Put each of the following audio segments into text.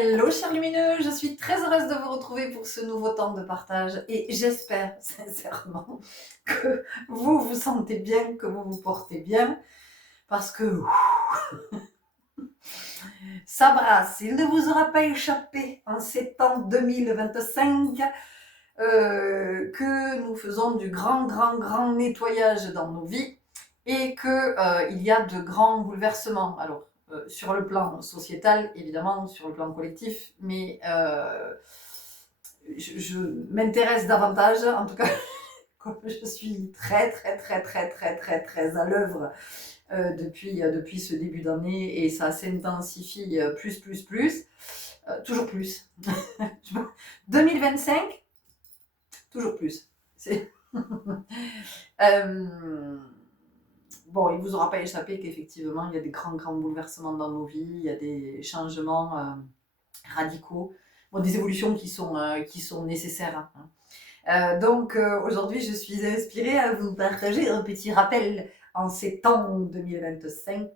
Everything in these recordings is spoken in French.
Hello chers lumineux, je suis très heureuse de vous retrouver pour ce nouveau temps de partage et j'espère sincèrement que vous vous sentez bien, que vous vous portez bien parce que ça brasse. Il ne vous aura pas échappé en ces temps 2025 que nous faisons du grand nettoyage dans nos vies et que il y a de grands bouleversements. Alors, sur le plan sociétal, évidemment, sur le plan collectif, mais je m'intéresse davantage, en tout cas, comme je suis très à l'œuvre depuis ce début d'année et ça s'intensifie toujours plus. 2025, toujours plus. C'est bon, il ne vous aura pas échappé qu'effectivement, il y a des grands bouleversements dans nos vies, il y a des changements radicaux, bon, des évolutions qui sont nécessaires. Donc aujourd'hui, je suis inspirée à vous partager un petit rappel en ces temps 2025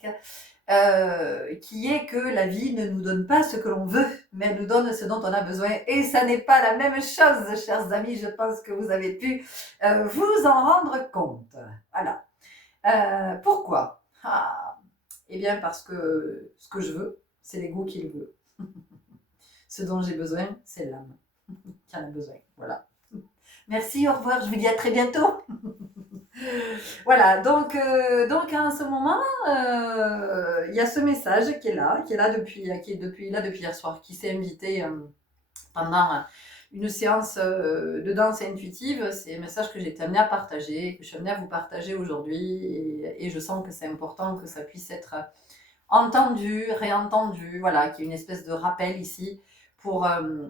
qui est que la vie ne nous donne pas ce que l'on veut, mais elle nous donne ce dont on a besoin. Et ça n'est pas la même chose, chers amis, je pense que vous avez pu vous en rendre compte. Voilà. Pourquoi Eh bien parce que ce que je veux, c'est l'ego qui le veut. Ce dont j'ai besoin, c'est l'âme qui en a besoin. Voilà. Merci, au revoir, je vous dis à très bientôt. Voilà, donc en ce moment, il y a ce message qui est là depuis hier soir, qui s'est invité pendant une séance de danse intuitive. C'est un message que j'ai été amenée à partager, que je suis amenée à vous partager aujourd'hui, et je sens que c'est important que ça puisse être entendu, réentendu, voilà, qu'il y ait une espèce de rappel ici pour, euh,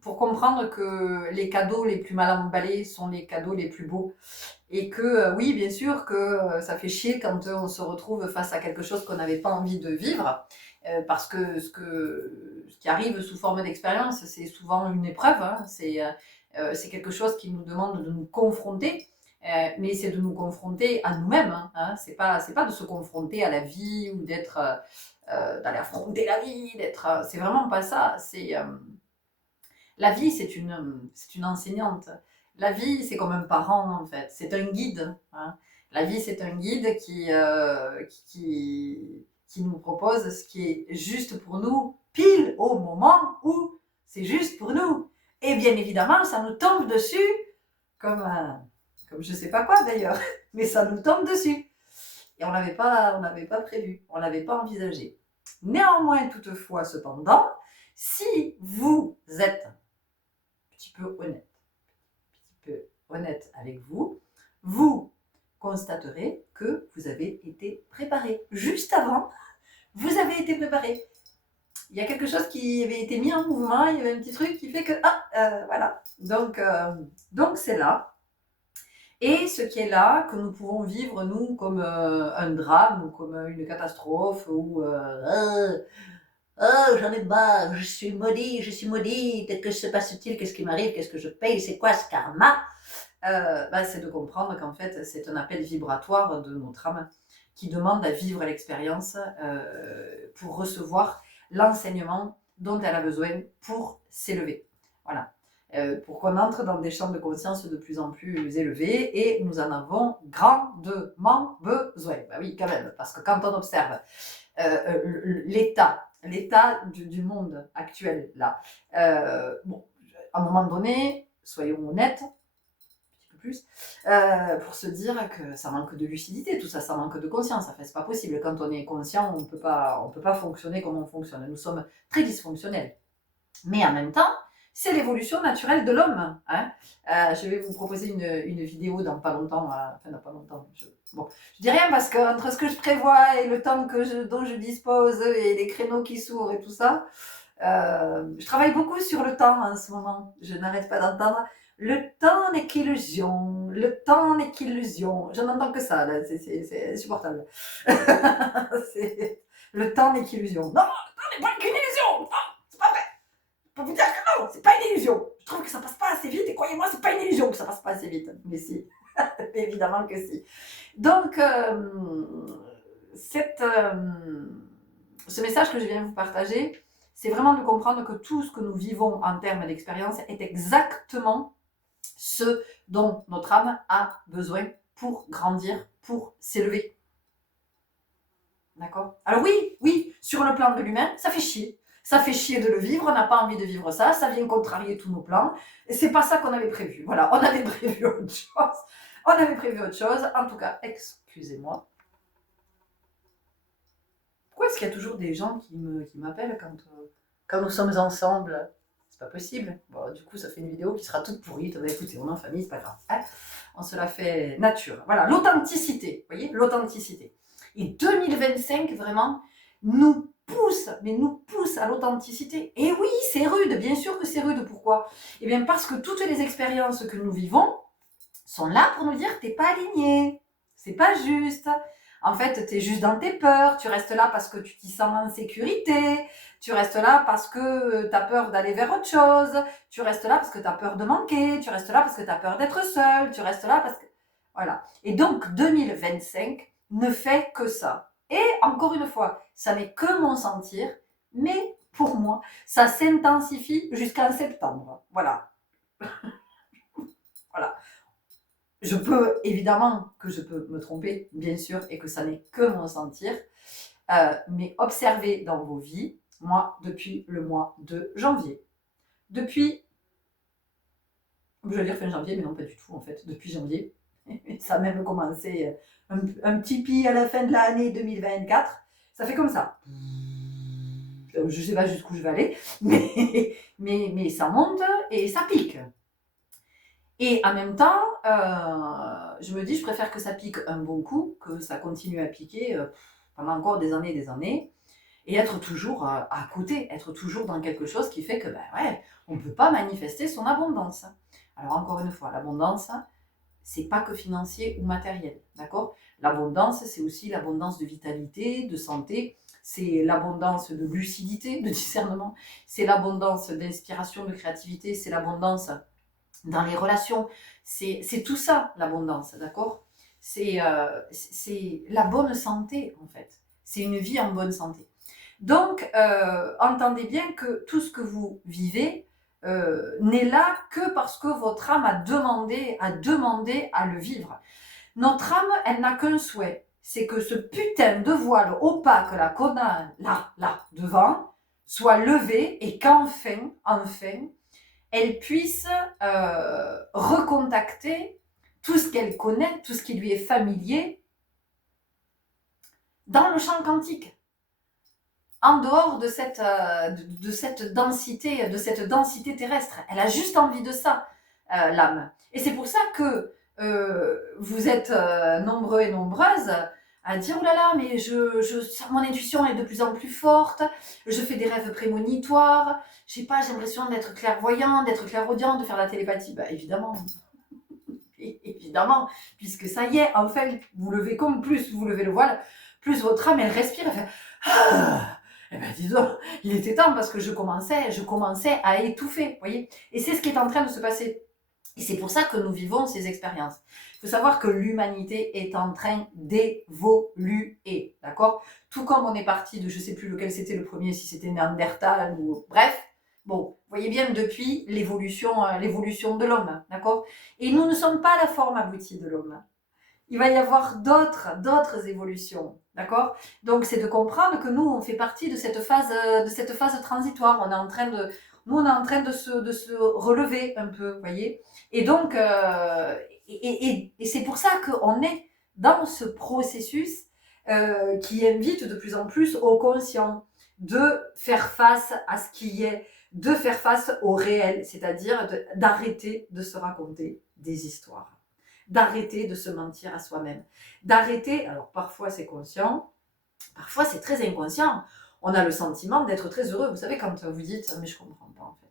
pour comprendre que les cadeaux les plus mal emballés sont les cadeaux les plus beaux. Et que oui, bien sûr que ça fait chier quand on se retrouve face à quelque chose qu'on n'avait pas envie de vivre, parce que ce qui arrive sous forme d'expérience, c'est souvent une épreuve, hein, c'est quelque chose qui nous demande de nous confronter, mais c'est de nous confronter à nous-mêmes, hein, c'est pas de se confronter à la vie ou d'aller affronter la vie, c'est vraiment pas ça, la vie, c'est une enseignante. La vie, c'est comme un parent, en fait. C'est un guide. Hein. La vie, c'est un guide qui nous propose ce qui est juste pour nous, pile au moment où c'est juste pour nous. Et bien évidemment, ça nous tombe dessus comme je sais pas quoi d'ailleurs, mais ça nous tombe dessus. Et on l'avait pas prévu, on l'avait pas envisagé. Néanmoins, toutefois, cependant, si vous êtes petit peu honnête avec vous, vous constaterez que vous avez été préparé. Juste avant, vous avez été préparé. Il y a quelque chose qui avait été mis en mouvement, il y avait un petit truc qui fait que, voilà. Donc c'est là. Et ce qui est là, que nous pouvons vivre, nous, comme un drame, ou comme une catastrophe, ou oh, j'en ai marre, je suis maudit, je suis maudite, que se passe-t-il, qu'est-ce qui m'arrive, qu'est-ce que je paye, c'est quoi ce karma? C'est de comprendre qu'en fait, c'est un appel vibratoire de notre âme qui demande à vivre l'expérience pour recevoir l'enseignement dont elle a besoin pour s'élever. Voilà. Pour qu'on entre dans des champs de conscience de plus en plus élevés et nous en avons grandement besoin. Bah oui, quand même, parce que quand on observe l'état du monde actuel, là, bon, à un moment donné, soyons honnêtes, plus, pour se dire que ça manque de lucidité, tout ça, ça manque de conscience. Enfin, c'est pas possible. Quand on est conscient, on peut pas fonctionner comme on fonctionne. Nous sommes très dysfonctionnels. Mais en même temps, c'est l'évolution naturelle de l'homme. Hein. Je vais vous proposer une vidéo dans pas longtemps. Enfin, dans pas longtemps. Je dis rien parce que entre ce que je prévois et le temps dont je dispose et les créneaux qui s'ouvrent et tout ça, je travaille beaucoup sur le temps en ce moment. Je n'arrête pas d'entendre le temps n'est qu'illusion, le temps n'est qu'illusion. Je n'entends que ça, là, c'est insupportable. Le temps n'est qu'illusion. Non, le temps n'est pas qu'une illusion. Non, c'est pas vrai. Je peux vous dire que non, c'est pas une illusion. Je trouve que ça passe pas assez vite et croyez-moi, c'est pas une illusion que ça passe pas assez vite. Mais si, évidemment que si. Donc, ce message que je viens vous partager, c'est vraiment de comprendre que tout ce que nous vivons en termes d'expérience est exactement ce dont notre âme a besoin pour grandir, pour s'élever. D'accord? Alors oui, sur le plan de l'humain, ça fait chier. Ça fait chier de le vivre, on n'a pas envie de vivre ça, ça vient contrarier tous nos plans. Et c'est pas ça qu'on avait prévu. Voilà, on avait prévu autre chose. On avait prévu autre chose. En tout cas, excusez-moi. Pourquoi est-ce qu'il y a toujours des gens qui m'appellent quand nous sommes ensemble? C'est pas possible. Bon, du coup, ça fait une vidéo qui sera toute pourrie. Bah, écoutez, on est en famille, c'est pas grave. Hein, on se la fait nature. Voilà, l'authenticité. Vous voyez, l'authenticité. Et 2025, vraiment, nous pousse à l'authenticité. Et oui, c'est rude, bien sûr que c'est rude. Pourquoi? Eh bien, parce que toutes les expériences que nous vivons sont là pour nous dire que t'es pas aligné. C'est pas juste. En fait, tu es juste dans tes peurs, tu restes là parce que tu t'y sens en sécurité, tu restes là parce que tu as peur d'aller vers autre chose, tu restes là parce que tu as peur de manquer, tu restes là parce que tu as peur d'être seul, tu restes là parce que... Voilà. Et donc, 2025 ne fait que ça. Et encore une fois, ça n'est que mon sentir, mais pour moi, ça s'intensifie jusqu'en septembre. Voilà. Voilà. Je peux, évidemment, que je peux me tromper, bien sûr, et que ça n'est que mon sentir, mais observez dans vos vies, moi, depuis le mois de janvier. Depuis, je vais dire fin janvier, mais non, pas du tout, en fait, depuis janvier. Ça a même commencé un petit pied à la fin de l'année 2024. Ça fait comme ça. Je ne sais pas jusqu'où je vais aller, mais ça monte et ça pique. Et en même temps, je me dis, je préfère que ça pique un bon coup, que ça continue à piquer pendant encore des années, et être toujours à côté, être toujours dans quelque chose qui fait que, ben ouais, on ne peut pas manifester son abondance. Alors encore une fois, l'abondance, c'est pas que financier ou matériel, d'accord? L'abondance, c'est aussi l'abondance de vitalité, de santé, c'est l'abondance de lucidité, de discernement, c'est l'abondance d'inspiration, de créativité, c'est l'abondance dans les relations. C'est tout ça, l'abondance, d'accord? C'est la bonne santé, en fait. C'est une vie en bonne santé. Donc, entendez bien que tout ce que vous vivez n'est là que parce que votre âme a demandé à le vivre. Notre âme, elle n'a qu'un souhait, c'est que ce putain de voile opaque là qu'on a là, devant, soit levé et qu'enfin, elle puisse recontacter tout ce qu'elle connaît, tout ce qui lui est familier dans le champ quantique, en dehors de cette densité terrestre. Elle a juste envie de ça, l'âme. Et c'est pour ça que vous êtes nombreux et nombreuses à dire « Oh là là, mais mon intuition est de plus en plus forte, je fais des rêves prémonitoires, je sais pas, j'ai l'impression d'être clairvoyant, d'être clairaudient, de faire la télépathie. » Bah évidemment, évidemment, puisque ça y est, enfin, vous levez comme plus vous levez le voile, plus votre âme, elle respire, elle fait « Ah !» Eh bien, dis donc, il était temps parce que je commençais à étouffer, voyez. Et c'est ce qui est en train de se passer. Et c'est pour ça que nous vivons ces expériences. Il faut savoir que l'humanité est en train d'évoluer, d'accord? Tout comme on est parti de, je ne sais plus lequel c'était le premier, si c'était Néandertal ou... Bref, bon, vous voyez bien depuis l'évolution de l'homme, d'accord? Et nous ne sommes pas la forme aboutie de l'homme. Il va y avoir d'autres évolutions, d'accord? Donc c'est de comprendre que nous on fait partie de cette phase transitoire. On est en train de se relever un peu, vous voyez? Et donc et c'est pour ça qu'on est dans ce processus qui invite de plus en plus au conscient de faire face à ce qui est, de faire face au réel, c'est-à-dire d'arrêter de se raconter des histoires. D'arrêter de se mentir à soi-même. D'arrêter, alors parfois c'est conscient, parfois c'est très inconscient. On a le sentiment d'être très heureux. Vous savez, quand vous dites « mais je comprends pas en fait,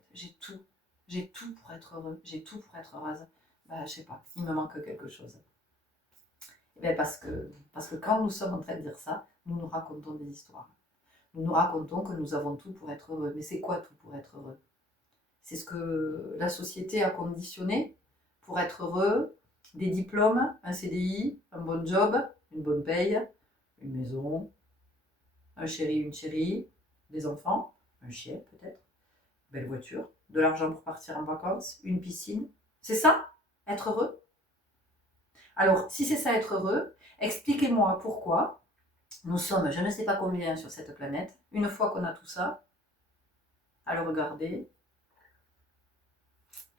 j'ai tout pour être heureux, j'ai tout pour être heureuse », ben, je sais pas, il me manque quelque chose. Et bien parce que quand nous sommes en train de dire ça, nous nous racontons des histoires. Nous nous racontons que nous avons tout pour être heureux. Mais c'est quoi tout pour être heureux? C'est ce que la société a conditionné pour être heureux. Des diplômes, un CDI, un bon job, une bonne paye, une maison, un chéri, une chérie, des enfants. un chien peut-être, belle voiture, de l'argent pour partir en vacances, une piscine. C'est ça, être heureux? Alors, si c'est ça, être heureux, expliquez-moi pourquoi nous sommes, je ne sais pas combien sur cette planète, une fois qu'on a tout ça, à le regarder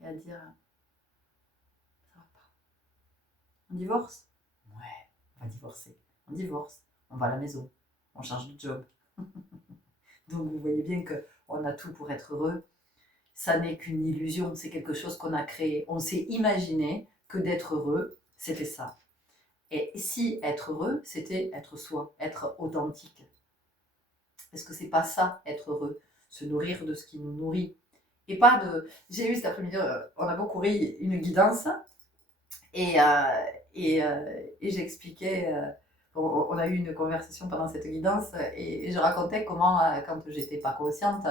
et à dire, ça va pas. On divorce? Ouais, on va divorcer. On divorce, on va à la maison, on change de job. Donc vous voyez bien qu'on a tout pour être heureux. Ça n'est qu'une illusion, c'est quelque chose qu'on a créé. On s'est imaginé que d'être heureux, c'était ça. Et si être heureux, c'était être soi, être authentique. Est-ce que c'est pas ça, être heureux? Se nourrir de ce qui nous nourrit. Et pas de... J'ai eu cet après-midi, on a beaucoup ri, une guidance, et, et j'expliquais... on a eu une conversation pendant cette guidance, et je racontais comment, quand j'étais pas consciente,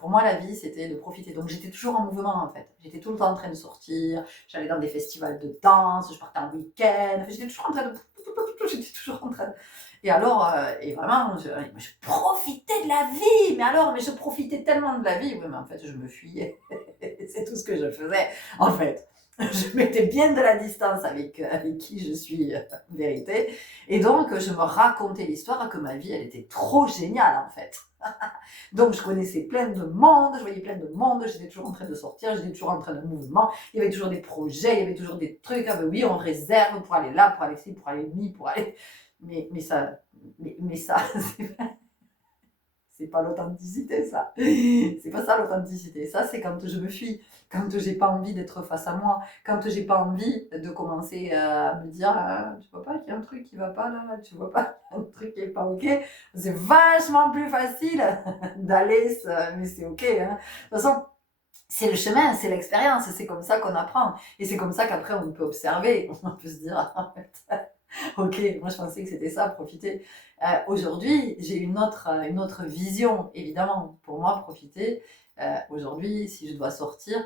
pour moi, la vie, c'était de profiter. Donc, j'étais toujours en mouvement, en fait. J'étais tout le temps en train de sortir. J'allais dans des festivals de danse. Je partais en week-end. Enfin, j'étais toujours en train de... J'étais toujours en train de... Et alors, et vraiment, je profitais de la vie. Mais je profitais tellement de la vie. Oui, mais en fait, je me fuyais. C'est tout ce que je faisais, en fait. Je mettais bien de la distance avec qui je suis, en vérité. Et donc, je me racontais l'histoire que ma vie, elle était trop géniale, en fait. Donc je connaissais plein de monde, je voyais plein de monde, j'étais toujours en train de sortir, j'étais toujours en train de mouvement, il y avait toujours des projets, il y avait toujours des trucs, ah ben oui, on réserve pour aller là, pour aller ici, pour aller demi, pour aller... Mais ça, c'est pas l'authenticité, ça. C'est pas ça l'authenticité. Ça, c'est quand je me fuis, quand j'ai pas envie d'être face à moi, quand j'ai pas envie de commencer à me dire ah, tu vois pas qu'il y a un truc qui va pas là, tu vois pas qu'il y a un truc qui est pas ok. C'est vachement plus facile d'aller, mais c'est ok. Hein. De toute façon, c'est le chemin, c'est l'expérience, c'est comme ça qu'on apprend. Et c'est comme ça qu'après on peut observer, on peut se dire en fait, ok, moi je pensais que c'était ça, profiter. Aujourd'hui, j'ai une autre vision, évidemment. Pour moi, profiter, aujourd'hui, si je dois sortir,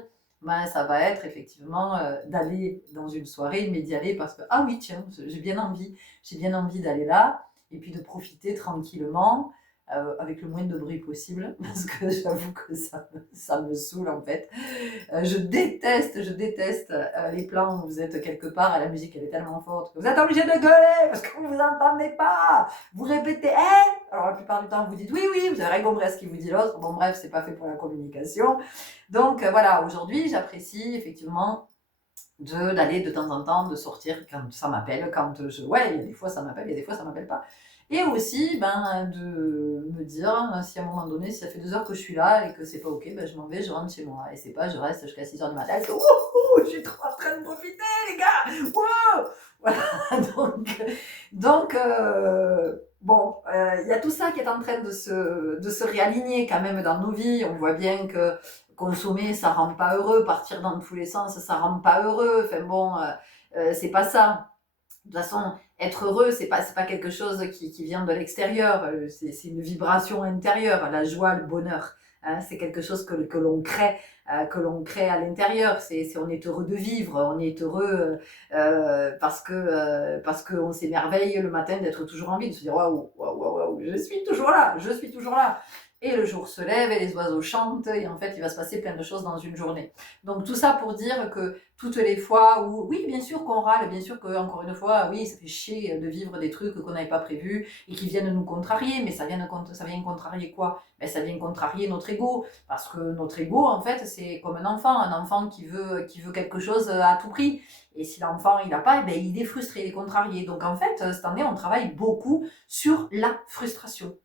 ben, ça va être effectivement d'aller dans une soirée, mais d'y aller parce que, ah oui, tiens, j'ai bien envie d'aller là, et puis de profiter tranquillement, avec le moins de bruit possible, parce que j'avoue que ça me saoule en fait. Je déteste les plans où vous êtes quelque part et la musique elle est tellement forte que vous êtes obligé de gueuler parce que vous vous entendez pas. Vous répétez alors la plupart du temps vous dites oui, vous avez rien compris à ce qu'il vous dit l'autre. Bon bref, c'est pas fait pour la communication. Donc voilà, aujourd'hui j'apprécie effectivement d'aller de temps en temps, de sortir quand ça m'appelle, ouais, il y a des fois ça m'appelle, il y a des fois ça m'appelle pas. Et aussi, de me dire, si à un moment donné, si ça fait 2 heures que je suis là et que c'est pas ok, ben je m'en vais, je rentre chez moi. Et c'est pas, je reste jusqu'à 6 heures du matin, et je suis trop en train de profiter, les gars! Wow! Voilà, bon, il y a tout ça qui est en train de se réaligner quand même dans nos vies. On voit bien que consommer, ça rend pas heureux, partir dans tous les sens, ça rend pas heureux. Enfin bon, c'est pas ça. De toute façon, être heureux, c'est pas quelque chose qui vient de l'extérieur, c'est une vibration intérieure, la joie, le bonheur. Hein, c'est quelque chose que l'on crée à l'intérieur. On est heureux de vivre, on est heureux parce que on s'émerveille le matin d'être toujours en vie, de se dire waouh, je suis toujours là. Et le jour se lève et les oiseaux chantent et en fait il va se passer plein de choses dans une journée. Donc tout ça pour dire que toutes les fois où, oui bien sûr qu'on râle, bien sûr que encore une fois, oui ça fait chier de vivre des trucs qu'on n'avait pas prévus et qui viennent nous contrarier, mais ça vient contrarier quoi? Ben, ça vient contrarier notre ego, parce que notre ego en fait c'est comme un enfant qui veut quelque chose à tout prix. Et si l'enfant il n'a pas, ben, il est frustré, il est contrarié. Donc en fait cette année on travaille beaucoup sur la frustration.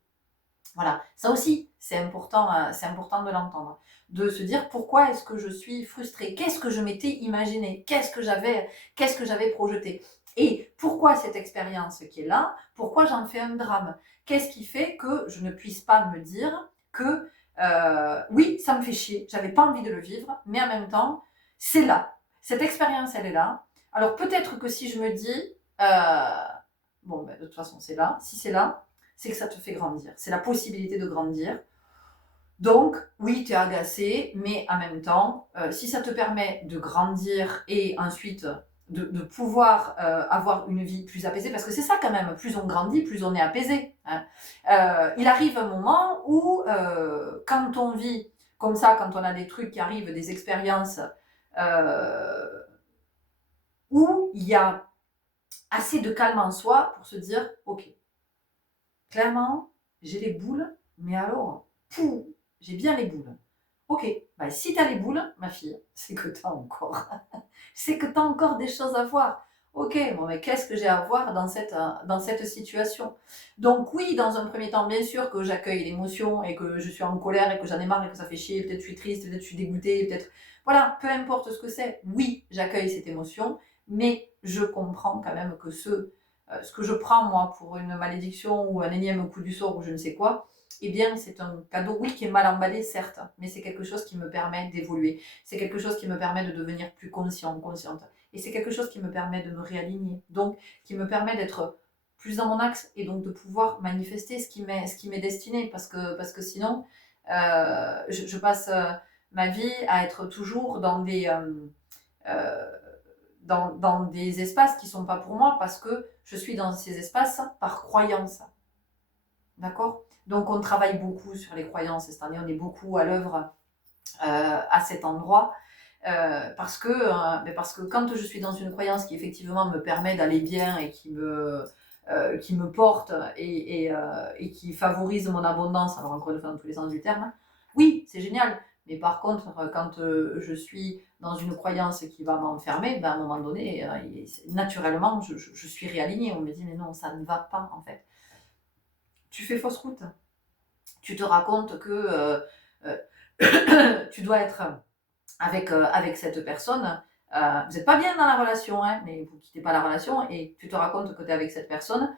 Voilà, ça aussi, c'est important de l'entendre. De se dire pourquoi est-ce que je suis frustrée? Qu'est-ce que je m'étais imaginé? Qu'est-ce que j'avais projeté? Et pourquoi cette expérience qui est là? Pourquoi j'en fais un drame? Qu'est-ce qui fait que je ne puisse pas me dire que oui, ça me fait chier, j'avais pas envie de le vivre, mais en même temps, c'est là. Cette expérience, elle est là. Alors peut-être que si je me dis, bon, ben, de toute façon, c'est là. Si c'est là, c'est que ça te fait grandir. C'est la possibilité de grandir. Donc, oui, tu es agacé, mais en même temps, si ça te permet de grandir et ensuite de pouvoir avoir une vie plus apaisée, parce que c'est ça quand même, plus on grandit, plus on est apaisé. Hein. Il arrive un moment où, quand on vit comme ça, quand on a des trucs qui arrivent, des expériences où il y a assez de calme en soi pour se dire, ok, clairement, j'ai les boules, mais alors, j'ai bien les boules. Ok, bah, si tu as les boules, ma fille, c'est que tu as encore. C'est que tu as encore des choses à voir. Ok, bon, mais qu'est-ce que j'ai à voir dans cette situation? Donc oui, dans un premier temps, bien sûr que j'accueille l'émotion et que je suis en colère et que j'en ai marre et que ça fait chier, peut-être je suis triste, peut-être je suis dégoûtée, peut-être... Voilà, peu importe ce que c'est. Oui, j'accueille cette émotion, mais je comprends quand même que ce que je prends, moi, pour une malédiction ou un énième coup du sort ou je ne sais quoi, eh bien, c'est un cadeau, oui, qui est mal emballé, certes, mais c'est quelque chose qui me permet d'évoluer. C'est quelque chose qui me permet de devenir plus consciente. Et c'est quelque chose qui me permet de me réaligner. Donc, qui me permet d'être plus dans mon axe et donc de pouvoir manifester ce qui m'est destiné. Parce que sinon, je passe ma vie à être toujours euh, dans des espaces qui ne sont pas pour moi parce que je suis dans ces espaces par croyance. D'accord? Donc, on travaille beaucoup sur les croyances. Cette année, on est beaucoup à l'œuvre à cet endroit. Parce que quand je suis dans une croyance qui effectivement me permet d'aller bien et qui me porte et qui favorise mon abondance, alors encore une fois dans tous les sens du terme, oui, c'est génial. Mais par contre, quand je suis dans une croyance qui va m'enfermer, ben, à un moment donné, naturellement, je suis réalignée. On me dit, mais non, ça ne va pas en fait. Tu fais fausse route. Tu te racontes que tu dois être avec cette personne. Vous n'êtes pas bien dans la relation, hein, mais vous ne quittez pas la relation et tu te racontes que tu es avec cette personne,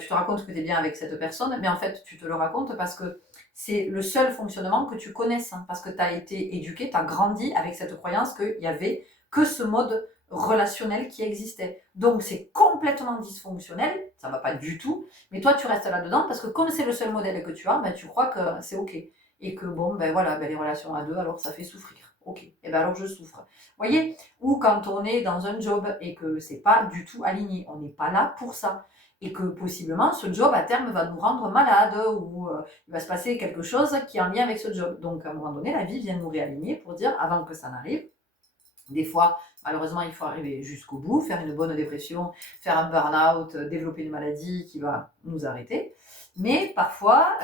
tu te racontes que tu es bien avec cette personne, mais en fait, tu te le racontes parce que c'est le seul fonctionnement que tu connaisses, hein, parce que tu as été éduqué, tu as grandi avec cette croyance qu'il n'y avait que ce mode relationnel qui existait. Donc, c'est complètement dysfonctionnel, ça ne va pas du tout, mais toi, tu restes là-dedans parce que comme c'est le seul modèle que tu as, ben, tu crois que c'est OK. Et que bon, ben voilà, ben les relations à deux, alors ça fait souffrir. Ok, et ben alors je souffre. Vous voyez? Ou quand on est dans un job et que c'est pas du tout aligné, on n'est pas là pour ça. Et que possiblement ce job à terme va nous rendre malades ou il va se passer quelque chose qui est en lien avec ce job. Donc à un moment donné, la vie vient nous réaligner pour dire avant que ça n'arrive. Des fois, malheureusement, il faut arriver jusqu'au bout, faire une bonne dépression, faire un burn-out, développer une maladie qui va nous arrêter. Mais parfois,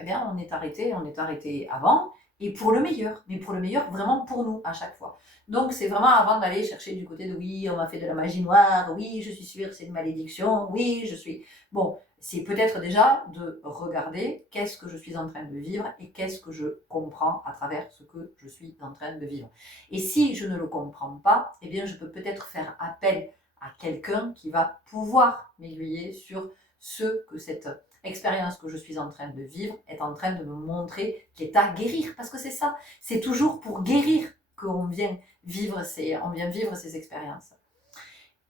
eh bien, on est arrêté avant, et pour le meilleur, mais pour le meilleur vraiment pour nous à chaque fois. Donc c'est vraiment avant d'aller chercher du côté de oui, on m'a fait de la magie noire, oui, je suis sûre que c'est une malédiction, oui, je suis... Bon, c'est peut-être déjà de regarder qu'est-ce que je suis en train de vivre et qu'est-ce que je comprends à travers ce que je suis en train de vivre. Et si je ne le comprends pas, eh bien je peux peut-être faire appel à quelqu'un qui va pouvoir m'aiguiller sur ce que cette expérience que je suis en train de vivre est en train de me montrer, qui est à guérir. Parce que c'est ça, c'est toujours pour guérir qu'on vient vivre ces expériences.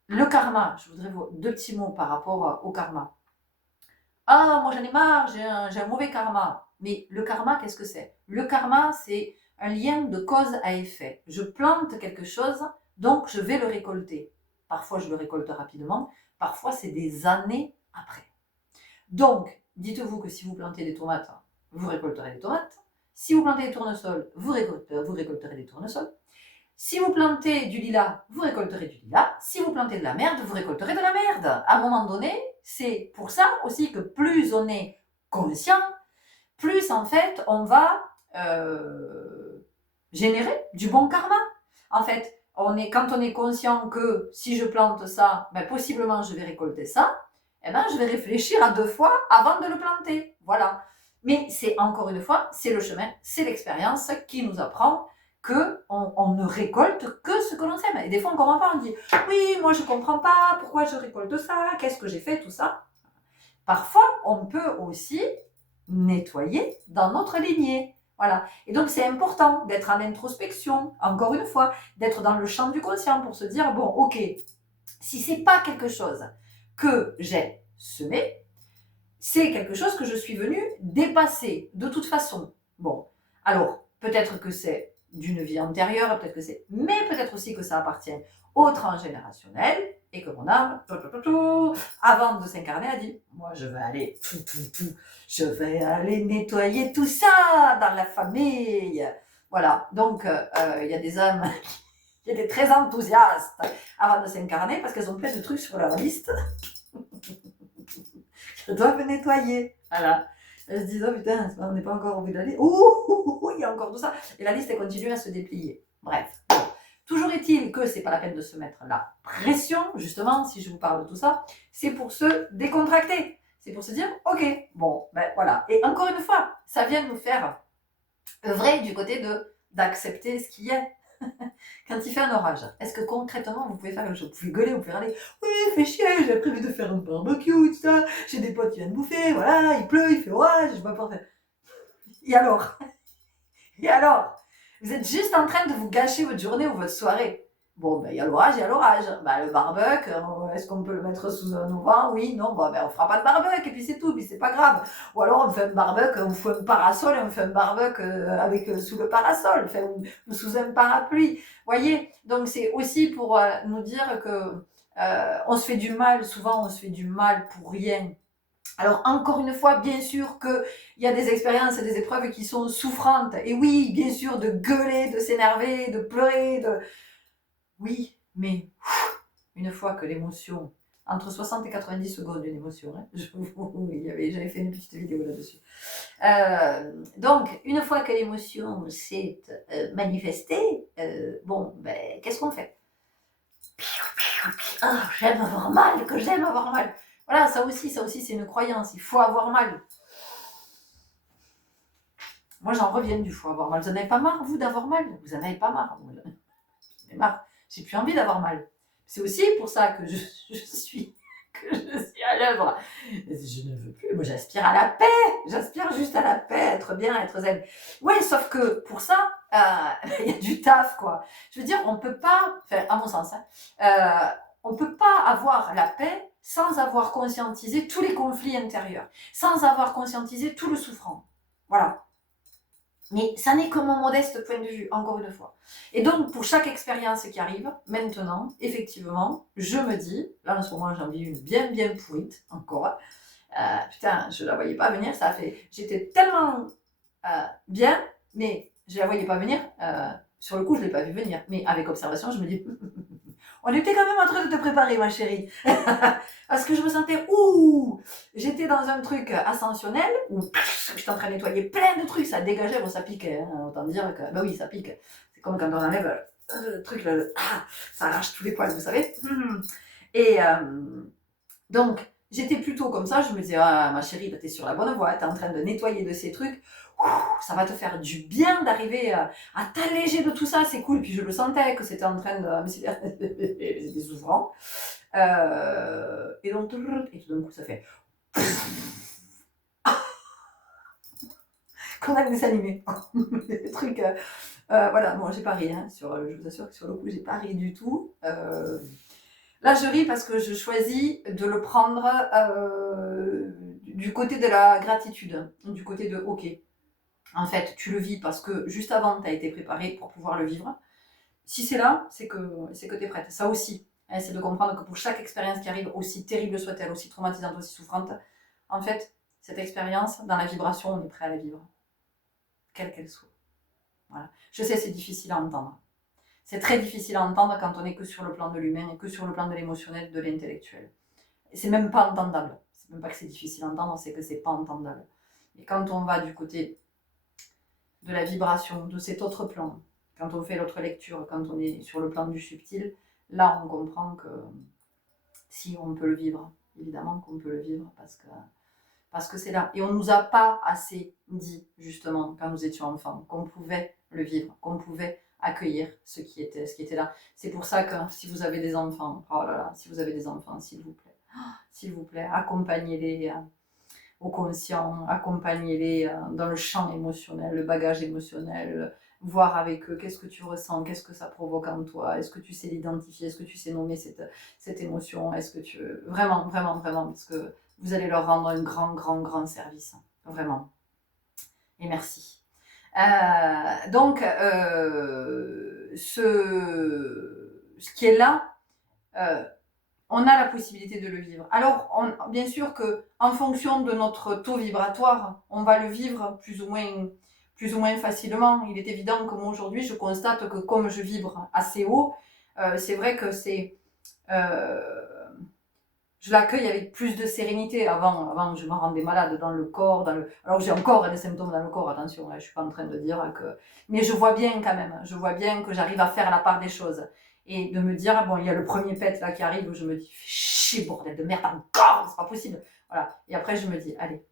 Le karma, je voudrais vous deux petits mots par rapport au karma. Ah, moi j'en ai marre, j'ai un mauvais karma. Mais le karma, qu'est-ce que c'est? Le karma, c'est un lien de cause à effet. Je plante quelque chose, donc je vais le récolter. Parfois, je le récolte rapidement, parfois, c'est des années après. Donc, dites-vous que si vous plantez des tomates, vous récolterez des tomates. Si vous plantez des tournesols, vous récolterez des tournesols. Si vous plantez du lilas, vous récolterez du lilas. Si vous plantez de la merde, vous récolterez de la merde. À un moment donné, c'est pour ça aussi que plus on est conscient, plus en fait on va générer du bon karma. En fait, quand on est conscient que si je plante ça, ben, possiblement je vais récolter ça, eh ben, je vais réfléchir à deux fois avant de le planter. Voilà. Mais c'est encore une fois, c'est le chemin, c'est l'expérience qui nous apprend qu'on ne récolte que ce que l'on sème. Et des fois, on ne comprend pas. On dit, oui, moi, je ne comprends pas pourquoi je récolte ça, qu'est-ce que j'ai fait, tout ça. Parfois, on peut aussi nettoyer dans notre lignée. Voilà. Et donc, c'est important d'être en introspection, encore une fois, d'être dans le champ du conscient pour se dire, bon, ok, si ce n'est pas quelque chose que j'ai semé, c'est quelque chose que je suis venue dépasser de toute façon. Bon, alors, peut-être que c'est d'une vie antérieure, peut-être que c'est, mais peut-être aussi que ça appartient au transgénérationnel et que mon âme, avant de s'incarner, a dit « Moi, je vais aller, je vais aller nettoyer tout ça dans la famille. » Voilà, donc il y a des âmes qui étaient très enthousiastes avant de s'incarner parce qu'elles ont plein de trucs sur leur liste qu'elles doivent nettoyer. Voilà. Elles se disent « Oh putain, on n'est pas encore au bout de la liste. Ouh, il y a encore tout ça. » Et la liste, elle continue à se déplier. Bref. Toujours est-il que c'est pas la peine de se mettre la pression, justement, si je vous parle de tout ça, c'est pour se décontracter. C'est pour se dire, ok, bon, ben voilà. Et encore une fois, ça vient nous faire œuvrer du côté d'accepter ce qui est. Quand il fait un orage, est-ce que concrètement vous pouvez faire quelque chose? Vous pouvez gueuler, vous pouvez râler, oui, fait chier, j'ai prévu de faire un barbecue, tout ça, j'ai des potes qui viennent bouffer, voilà, il pleut, il fait orage, je vais pas faire. Et alors? Et alors? Vous êtes juste en train de vous gâcher votre journée ou votre soirée. Bon, ben, il y a l'orage, il y a l'orage. Ben, le barbecue, est-ce qu'on peut le mettre sous un auvent? Oui, non, bon, ben, on fera pas de barbecue, et puis c'est tout, puis c'est pas grave. Ou alors, on fait un barbecue, on fout un parasol, et on fait un barbecue avec, sous le parasol, enfin, ou sous un parapluie. Voyez? Donc, c'est aussi pour nous dire que on se fait du mal, souvent, on se fait du mal pour rien. Alors, encore une fois, bien sûr qu'il y a des expériences et des épreuves qui sont souffrantes. Et oui, bien sûr, de gueuler, de s'énerver, de pleurer, de... Oui, mais une fois que l'émotion, entre 60 et 90 secondes d'une émotion, hein, j'avais fait une petite vidéo là-dessus. Donc, une fois que l'émotion s'est manifestée, bon, ben, qu'est-ce qu'on fait? Oh, j'aime avoir mal, que j'aime avoir mal. Voilà, ça aussi, c'est une croyance. Il faut avoir mal. Moi, j'en reviens du faut avoir mal. Vous n'en avez pas marre, vous, d'avoir mal? Vous n'en avez pas marre? J'en ai marre. J'ai plus envie d'avoir mal. C'est aussi pour ça que je suis à l'œuvre. Je ne veux plus. Moi, j'aspire à la paix. J'aspire juste à la paix, être bien, être zen. Ouais, sauf que pour ça, il y a du taf, quoi. Je veux dire, on peut pas, enfin, à mon sens, hein, on peut pas avoir la paix sans avoir conscientisé tous les conflits intérieurs, sans avoir conscientisé tout le souffrant. Voilà. Mais ça n'est que mon modeste point de vue, encore une fois. Et donc, pour chaque expérience qui arrive, maintenant, effectivement, je me dis, là en ce moment j'en vis une bien pourrite, encore. Putain, je la voyais pas venir, ça a fait... J'étais tellement bien, mais je la voyais pas venir. Sur le coup, je l'ai pas vu venir. Mais avec observation, je me dis, on était quand même en train de te préparer, ma chérie. Parce que je me sentais, j'étais dans un truc ascensionnel, où j'étais en train de nettoyer plein de trucs, ça dégageait, bon, ça piquait, hein, autant dire que, bah oui, ça pique. C'est comme quand on enlève le truc, ça arrache tous les poils, vous savez. Et donc, j'étais plutôt comme ça, je me disais, ah, ma chérie, là, t'es sur la bonne voie, t'es en train de nettoyer de ces trucs, ça va te faire du bien d'arriver à t'alléger de tout ça, c'est cool. Puis je le sentais que c'était en train de... C'était souffrant. Et donc, tout d'un coup, ça fait... Qu'on a des animés. Des trucs... voilà, bon, j'ai pas ri, hein, je vous assure que sur le coup, j'ai pas ri du tout. Là, je ris parce que je choisis de le prendre du côté de la gratitude, du côté de OK. En fait, tu le vis parce que juste avant, tu as été préparé pour pouvoir le vivre. Si c'est là, c'est que tu es prête. Ça aussi, hein, c'est de comprendre que pour chaque expérience qui arrive, aussi terrible soit-elle, aussi traumatisante, aussi souffrante, en fait, cette expérience, dans la vibration, on est prêt à la vivre, quelle qu'elle soit. Voilà. Je sais, c'est difficile à entendre. C'est très difficile à entendre quand on n'est que sur le plan de l'humain et que sur le plan de l'émotionnel, de l'intellectuel. Et c'est même pas entendable. C'est même pas que c'est difficile à entendre, c'est que c'est pas entendable. Et quand on va du côté de la vibration, de cet autre plan, quand on fait l'autre lecture, quand on est sur le plan du subtil, là on comprend que si on peut le vivre, évidemment qu'on peut le vivre parce que c'est là. Et on ne nous a pas assez dit, justement, quand nous étions enfants, qu'on pouvait le vivre, qu'on pouvait accueillir ce qui était là. C'est pour ça que si vous avez des enfants, oh là là, si vous avez des enfants, s'il vous plaît, accompagnez-les au conscient, accompagnez-les dans le champ émotionnel, le bagage émotionnel, voir avec eux qu'est-ce que tu ressens, qu'est-ce que ça provoque en toi, est-ce que tu sais l'identifier, est-ce que tu sais nommer cette émotion, est-ce que tu... Vraiment, parce que vous allez leur rendre un grand service, vraiment. Et merci. Donc, ce qui est là, on a la possibilité de le vivre. Alors, bien sûr que en fonction de notre taux vibratoire, on va le vivre plus ou moins facilement. Il est évident que moi aujourd'hui, je constate que comme je vibre assez haut, c'est vrai que je l'accueille avec plus de sérénité. Avant, je me rendais malade dans le corps. Alors j'ai encore des symptômes dans le corps, attention, là, je suis pas en train de dire que... Mais je vois bien quand même, je vois bien que j'arrive à faire la part des choses. Et de me dire, bon, il y a le premier pet là qui arrive, où je me dis, fais chier, bordel de merde, encore, c'est pas possible. Voilà. Et après, je me dis, allez,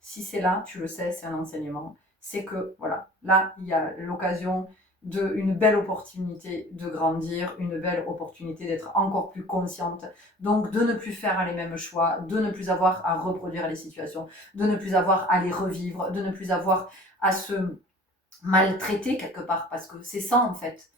si c'est là, tu le sais, c'est un enseignement. C'est que, voilà, là, il y a l'occasion une belle opportunité de grandir, une belle opportunité d'être encore plus consciente. Donc, de ne plus faire les mêmes choix, de ne plus avoir à reproduire les situations, de ne plus avoir à les revivre, de ne plus avoir à se maltraiter quelque part, parce que c'est ça en fait.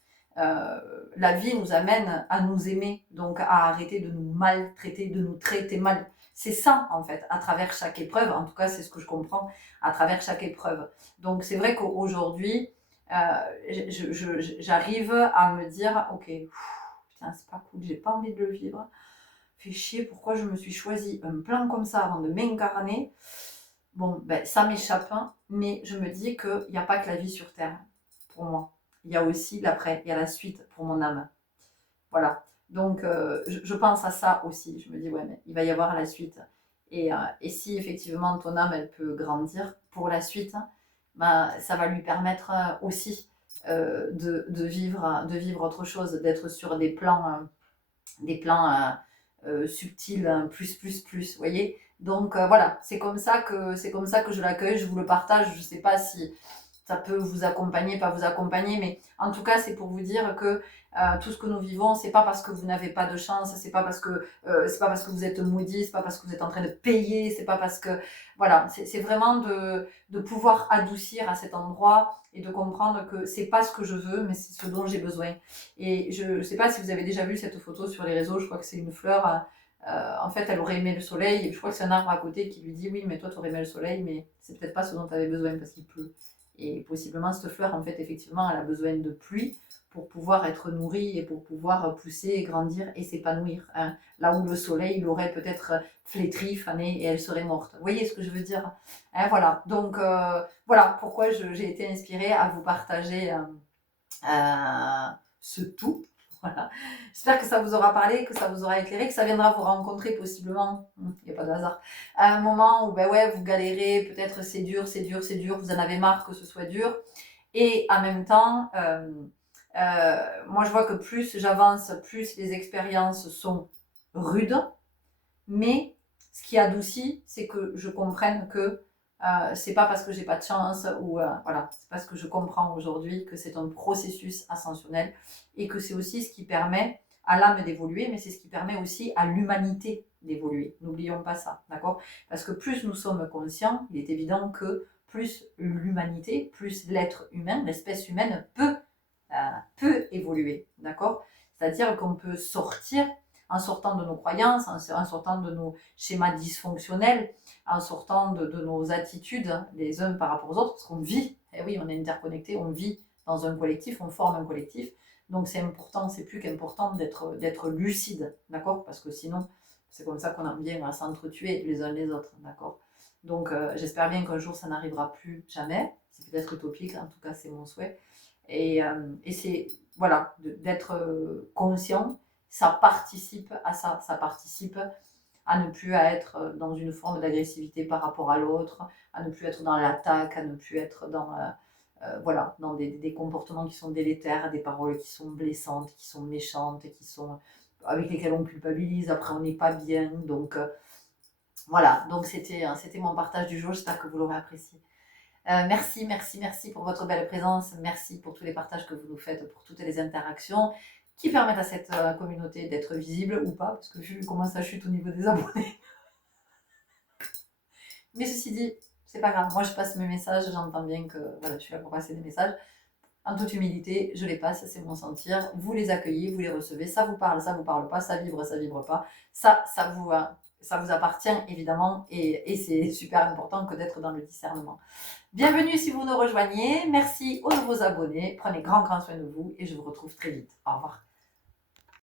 La vie nous amène à nous aimer, donc à arrêter de nous maltraiter, de nous traiter mal. C'est ça en fait, à travers chaque épreuve, en tout cas c'est ce que je comprends, à travers chaque épreuve. Donc c'est vrai qu'aujourd'hui, j'arrive à me dire, ok, putain c'est pas cool, j'ai pas envie de le vivre, fait chier, pourquoi je me suis choisi un plan comme ça avant de m'incarner. Bon, ben, ça m'échappe, hein, mais je me dis qu'il n'y a pas que la vie sur Terre, pour moi. Il y a aussi l'après, il y a la suite pour mon âme. Voilà. Donc, je pense à ça aussi. Je me dis, ouais, mais il va y avoir la suite. Et si effectivement ton âme, elle peut grandir pour la suite, ben, ça va lui permettre aussi de vivre autre chose, d'être sur des plans subtils, plus, vous voyez. Donc voilà, c'est comme ça que je l'accueille, je vous le partage. Je ne sais pas si ça peut vous accompagner, pas vous accompagner, mais en tout cas, c'est pour vous dire que tout ce que nous vivons, c'est pas parce que vous n'avez pas de chance, c'est pas parce que vous êtes maudit, c'est pas parce que vous êtes en train de payer, c'est pas parce que voilà, c'est vraiment de pouvoir adoucir à cet endroit et de comprendre que c'est pas ce que je veux, mais c'est ce dont j'ai besoin. Et je sais pas si vous avez déjà vu cette photo sur les réseaux, je crois que c'est une fleur. En fait, elle aurait aimé le soleil, et je crois que c'est un arbre à côté qui lui dit oui, mais toi, tu aurais aimé le soleil, mais c'est peut-être pas ce dont tu avais besoin parce qu'il pleut. Et possiblement, cette fleur, en fait, effectivement, elle a besoin de pluie pour pouvoir être nourrie et pour pouvoir pousser, grandir et s'épanouir. Hein. Là où le soleil l'aurait peut-être flétrie, fanée et elle serait morte. Vous voyez ce que je veux dire, hein, voilà. Donc, voilà pourquoi j'ai été inspirée à vous partager ce tout. Voilà. J'espère que ça vous aura parlé, que ça vous aura éclairé, que ça viendra vous rencontrer possiblement, il n'y a pas de hasard, à un moment où ben ouais, vous galérez, peut-être c'est dur, vous en avez marre que ce soit dur. Et en même temps, moi je vois que plus j'avance, plus les expériences sont rudes, mais ce qui adoucit, c'est que je comprenne que c'est pas parce que j'ai pas de chance ou voilà, c'est parce que je comprends aujourd'hui que c'est un processus ascensionnel et que c'est aussi ce qui permet à l'âme d'évoluer, mais c'est ce qui permet aussi à l'humanité d'évoluer. N'oublions pas ça, d'accord? Parce que plus nous sommes conscients, il est évident que plus l'humanité, plus l'être humain, l'espèce humaine peut évoluer, d'accord? C'est-à-dire qu'on peut sortir en sortant de nos croyances, en sortant de nos schémas dysfonctionnels, en sortant de nos attitudes les uns par rapport aux autres, parce qu'on vit, eh oui, on est interconnectés, on vit dans un collectif, on forme un collectif, donc c'est important, c'est plus qu'important d'être lucide, d'accord? Parce que sinon, c'est comme ça qu'on en vient à s'entretuer les uns les autres, d'accord? Donc j'espère bien qu'un jour ça n'arrivera plus jamais, c'est peut-être utopique, en tout cas c'est mon souhait, et c'est, voilà, d'être conscient, ça participe à ça, ça participe à ne plus être dans une forme d'agressivité par rapport à l'autre, à ne plus être dans l'attaque, à ne plus être voilà, dans des comportements qui sont délétères, des paroles qui sont blessantes, qui sont méchantes, avec lesquelles on culpabilise, après on n'est pas bien, donc voilà, donc c'était mon partage du jour, j'espère que vous l'aurez apprécié. Merci pour votre belle présence. Merci pour tous les partages que vous nous faites, pour toutes les interactions qui permettent à cette communauté d'être visible ou pas, parce que vu comment ça chute au niveau des abonnés. Mais ceci dit, c'est pas grave. Moi, je passe mes messages. J'entends bien que voilà, je suis là pour passer des messages. En toute humilité, je les passe, c'est mon sentir. Vous les accueillez, vous les recevez. Ça vous parle pas. Ça vibre pas. Ça vous appartient évidemment. Et c'est super important que d'être dans le discernement. Bienvenue si vous nous rejoignez. Merci aux nouveaux abonnés. Prenez grand soin de vous et je vous retrouve très vite. Au revoir.